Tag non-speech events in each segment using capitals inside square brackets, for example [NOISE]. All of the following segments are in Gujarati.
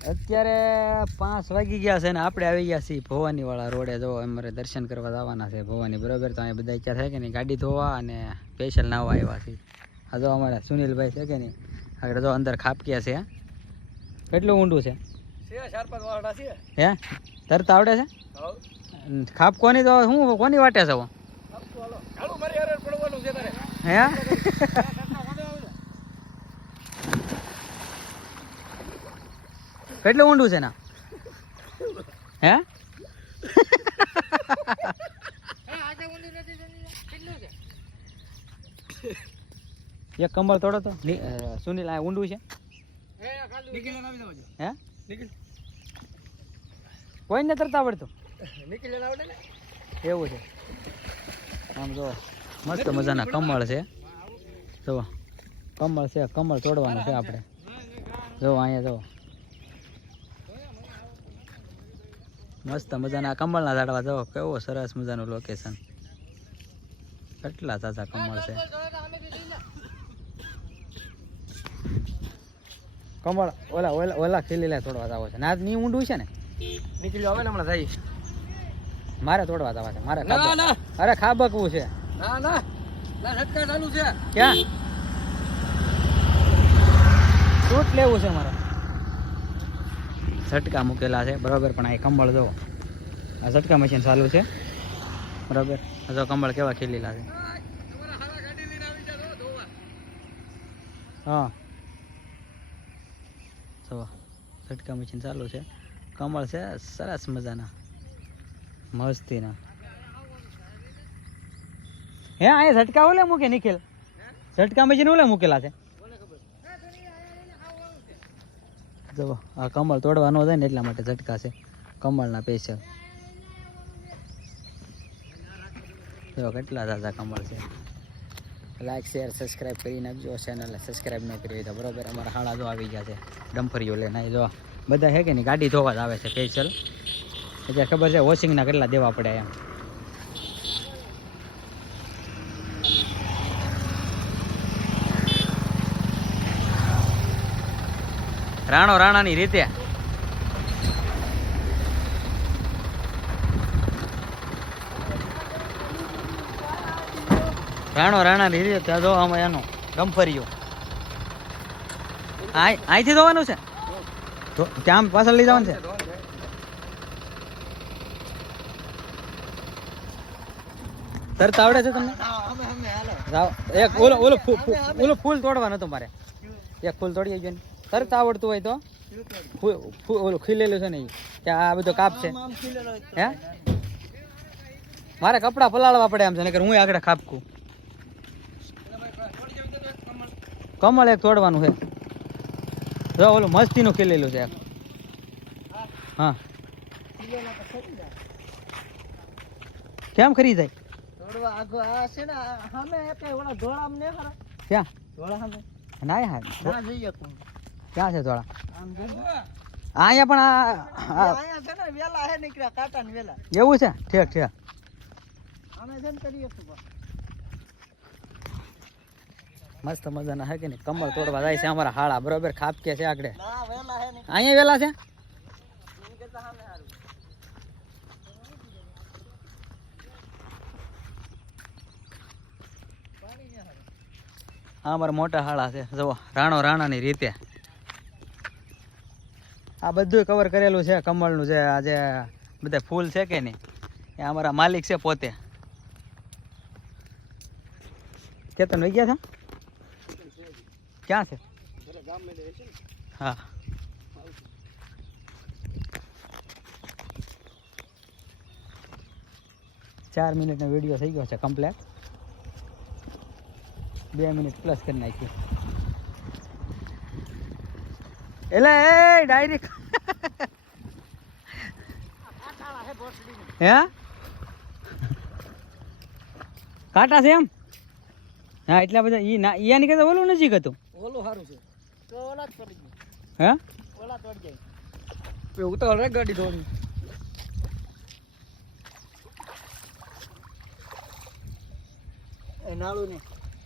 અત્યારે પાંચ વાગી ગયા છે ને આપણે આવી ગયા છીએ ભવાની વાળા રોડે. જો અમારે દર્શન કરવા જવાના છે ભવાની બરોબર? તો અહીંયા બધા ઈચ્છા થાય કે નહીં? ગાડી ધોવા અને સ્પેશિયલ નાવા આવ્યા છીએ. આ જો અમારા સુનિલભાઈ છે કે નહીં? આગળ જો અંદર ખાપક્યા છે કેટલું ઊંડું છે? હે? તરતા આવડે છે? ખાપ કોની તો શું કોની વાટે છે હું [LAUGHS] ચાલો મારી હારે પડવાનું છે તારે હે કેટલું ઊંડું છે ના હે? એક કમળ તોડો તો. ની- સુનિલ, આ ઊંડું છે? હે? નીકળી કોઈને તરતા આવડતું? ને એવું છે. આમ જો, મસ્ત મજાના કમળ છે. જો કમળ છે, કમળ તોડવાનું છે આપણે. જો અહીંયા જો મસ્ત મજાના કમળના ઝાડવા જો કેવો સરસ મજાનું લોકેશન કેટલા તાજા કમળ છે. કમળ ઓલા ઓલા ઓલા ખીલીલા તોડવા જાવ છે. ના ની ઊંડું છે ને? નીકળી આવે ને હમણાં થાય મારે તોડવા જવા છે. મારે ના ના. અરે ખાબકવું છે. ના ના. ના ઝટકા ચાલુ છે. ક્યાં? ફ્રૂટ લેવું છે મારે. ઝટકા મૂકેલા છે. બરાબર, પણ આ કમળ જો આ ઝટકા મશીન ચાલુ છે. બરાબર જો કમળ કેવા ખીલેલા છે. હા. જો, ઝટકા મશીન ચાલુ છે. કમળ છે, સરસ મજાના. મસ્તીના. હે, અહીંયા ઝટકા ઓલે મૂકે, નિખિલ? ઝટકા મશીન ઓલે મૂકેલા છે. જો આ કમળ તોડવાનો થાય ને એટલા માટે ઝટકા છે. કમળના પૈસા. કેટલા તાજા કમળ છે. લાઈક શેર સબસ્ક્રાઇબ કરી નાખજો ચેનલ સબસ્ક્રાઇબ ન કરી તો બરોબર, અમારા હાળા જો આવી ગયા છે. ડમ્ફરીઓ લઈને જો. બધા હે કે નહીં? ગાડી ધોવા જ આવે છે સ્પેશિયલ એટલે ખબર છે વોશિંગના કેટલા દેવા પડે એમ. રાણો રાણાની રીતે. રાણો રાણાની રીતે ત્યાં જો આમાં એનો ડમ્ફરીઓ અહીંથી ધોવાનું છે? ત્યાં પાછળ લઈ જવાનું છે? તરત આવડે છે તમને? એક ઓલો ઓલો ઓલો ફૂલ તોડવાનો હતો મારે. એક ફૂલ તોડી ગયો ને તરત આવડતું હોય તો? ઓલું ખીલેલું છે ને કે આ બધો કાપ છે. હે? મારે કપડા પલાળવા પડે એમ છે નકર હું આગળ ખાપકું કમળ એક તોડવાનું છે. જો ઓલું મસ્તીનું ખીલેલું છે. હા. કેમ ખરી જાય? ક્યાં? ના હા. ક્યાં છે થોડા? અહીંયા પણ આ આ- છે વેલા હે નીકળ્યા કાંટા ને વેલા. એવું છે? ઠેક ઠેક. અમે જેમ કરીએ મસ્ત મજાના હે કે નહીં? કમર તોડવા જાય છે અમારા હાળા. બરોબર ખાપકે છે આગળ. ના અહીંયા વેલા છે? હા અમારા મોટા હાળા છે. જુઓ રાણો રાણાની રીતે. આ બધું કવર કરેલું છે, કમળનું છે આ જે બધા ફૂલ છે કે નહીં, એ અમારા માલિક છે પોતે. કેતન વહી ગયા છે? ક્યાં છે? હા. ચાર મિનિટનો વીડિયો થઈ ગયો છે કમ્પ્લેટ બે મિનિટ પ્લસ કરી નાખી એટલે એ ડાયરેક્ટ હે કાંટા છે એમ? હા એટલા બધા ઈ ના ઈયા કરતા ઓલું નજીક હતું. ઓલું સારું છે. તો ઓલા જ પડી ગયું. હે? ઓલા તોડ જાય. ઉતાવળ રે ગાડી ધોની એ નાળું ને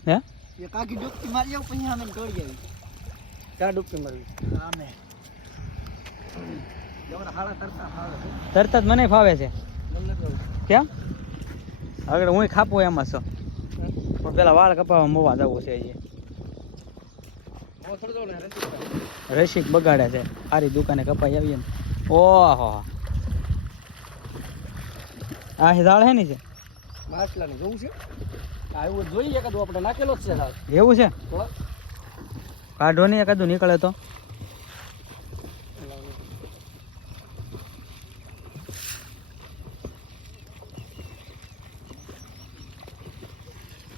હે? એ કાકી ડૂબકી મારી આવ પછી અમે તોડી આવી. ક્યાં ડૂબકી મારી આમે તરતા જ મને ફાવે છે. કેમ? આગળ હું ખાપો એમાં છો. પણ પેલા વાળ કપાવવા મોવા જવું છે ભાઈ. રસિક બગાડે. છે. સારી દુકાને કપાઈ આવીએ ને. ઓહો. આ ઝાડ હે ને છે? માછલાને જોવું છે? આ એવું જોઈએ કદું આપણે નાખેલો જ છે એવું છે? કાઢો નહીં કદું નીકળે તો.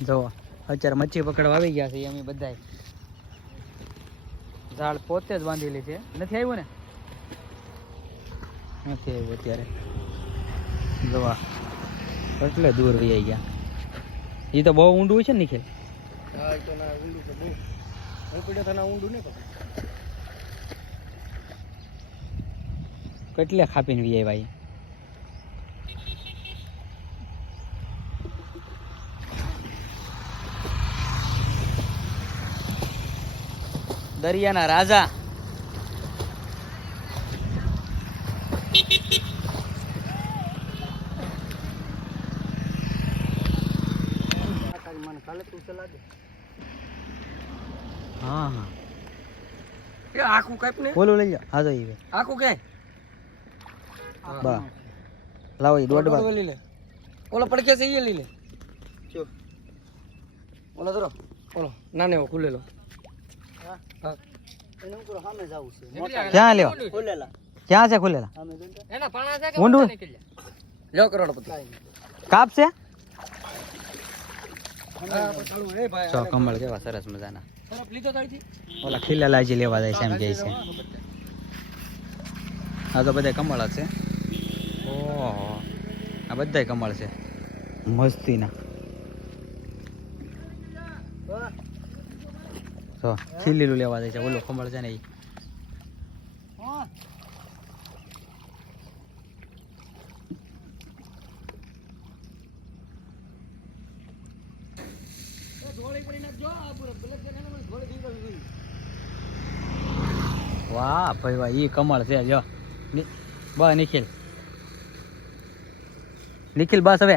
જો અત્યારે મચ્છી પકડવા આવી ગયા છે અમે બધાય. ઝાડ પોતે જ બાંધેલી છે. નથી આવ્યું ને? નથી આવ્યું અત્યારે. જોવા એટલે દૂર વહી ગયા. એ તો બહુ ઊંડું છે ને નિખિલ કેટલે ખાપીને વી આવ્યા દરિયાના રાજા. આ કાલે તું હા હા. એ આખું કાપ ને? બોલું લઈ જાઓ હા તો ઈ આખું કે? બા. લાવો ઈ દોઢ બાગ લઈ લે. ઓલો પડકે છે એ લઈ લે. ઓલો ધરો. ઓલો નાને એવો ખુલેલો હા એને ઉપર સામે જાવું છે ક્યાં લ્યો? ક્યાં છે ખુલેલા? સામે એના પાણા છે ઊંડું? લ્યો કરોડપતિ. કાપ છે હા ચાલુ. હે ભાઈ જો કમળ કેવા સરસ મજાના. ઓલા ખીલેલા હજી લેવા જાય છે એમ કહે છે. આ તો બધા કમળ છે. ઓહો. આ બધા કમળ છે. મસ્તીના. જો ખીલેલું લેવા જાય છે. ઓલો કમળ છે ને એ વાહ, ભાઈ વાહ, ઈ કમળ છે, જો. બસ, નિખિલ. નિખિલ, બસ હવે.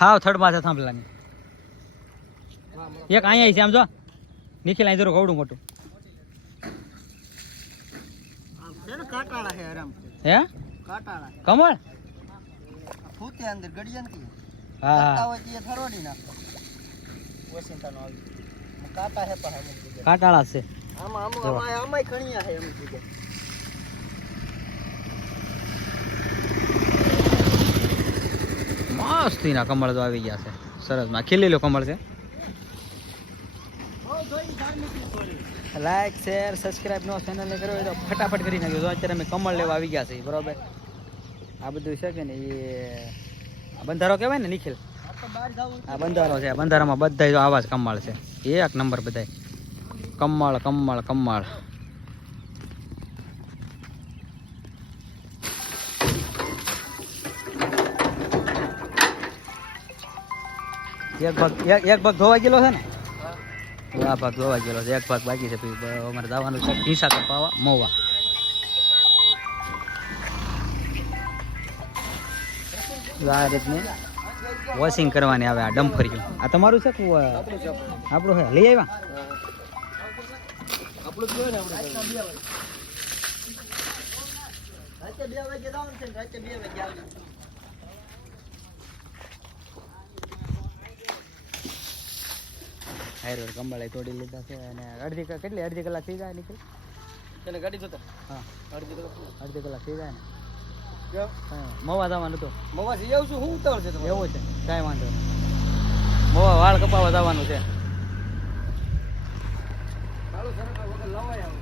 હાવ થર્ડ છે થાંભલાની. એક અહીંયા છે આમ જો. નિખિલ અહીં જરો કવડું મોટું. કાટાળા હે હે? કાટાળા કમળ? ફૂતે અંદર ગડિયંતી હા કરતા હા હોય તે થરોડી નાખો વસંતાનો આવી કાટા હે પાહે અમુક જગ્યાએ. કાટાળા છે આમાં અમુક જો. આમાં આમાંય ખણિયા હે અમુક જગ્યાએ. મસ્તીના કમળ તો આવી ગયા છે. સરસ. માં ખીલેલો કમળ છે. લાઈક શેર સબસ્ક્રાઇબ નો ચેનલને કર્યો તો ફટાફટ કરી નાખજો. અત્યારે અમે કમળ લેવા આવી ગયા છે બરોબર? આ બધું છે કે ને એ બંધારો કહેવાય ને, નિખિલ? આ બંધારો છે. બંધારામાં બધા આવા જ કમળ છે. એક નંબર બધાય. કમળ કમળ કમળ. એક ભાગ એક ભાગ ધોવાઈ ગયેલો છે ને? આ ભાગ ધોવાઈ ગયેલો છે. એક ભાગ બાકી છે. અમારે જવાનું છે ઢીસા કપાવા મોવા. આ રીતની વોશિંગ કરવાની આવે આ ડમ્ફરિયું આ તમારું છે આપણું છે? લઈ આવ્યા? રાતે બે વાગે જવાનું છે રાતે બે વાગે આવવાનું. હાઈરો કંબળાઈ તોડી લીધા છે અને અડધી કેટલી? અડધી કલાક થઈ જાય નીકળી? તને ગાડી જોતો? હા. અડધી કલાક. અડધી કલાક થઈ જાય ને? મવા જવાનું હતું. મવા જઈ આવું છું? હું ઉતાવળ છે એવું છે. કાંઈ વાંધો મવા વાળ કપાવવા જવાનું છે. વગર લવાય આવે.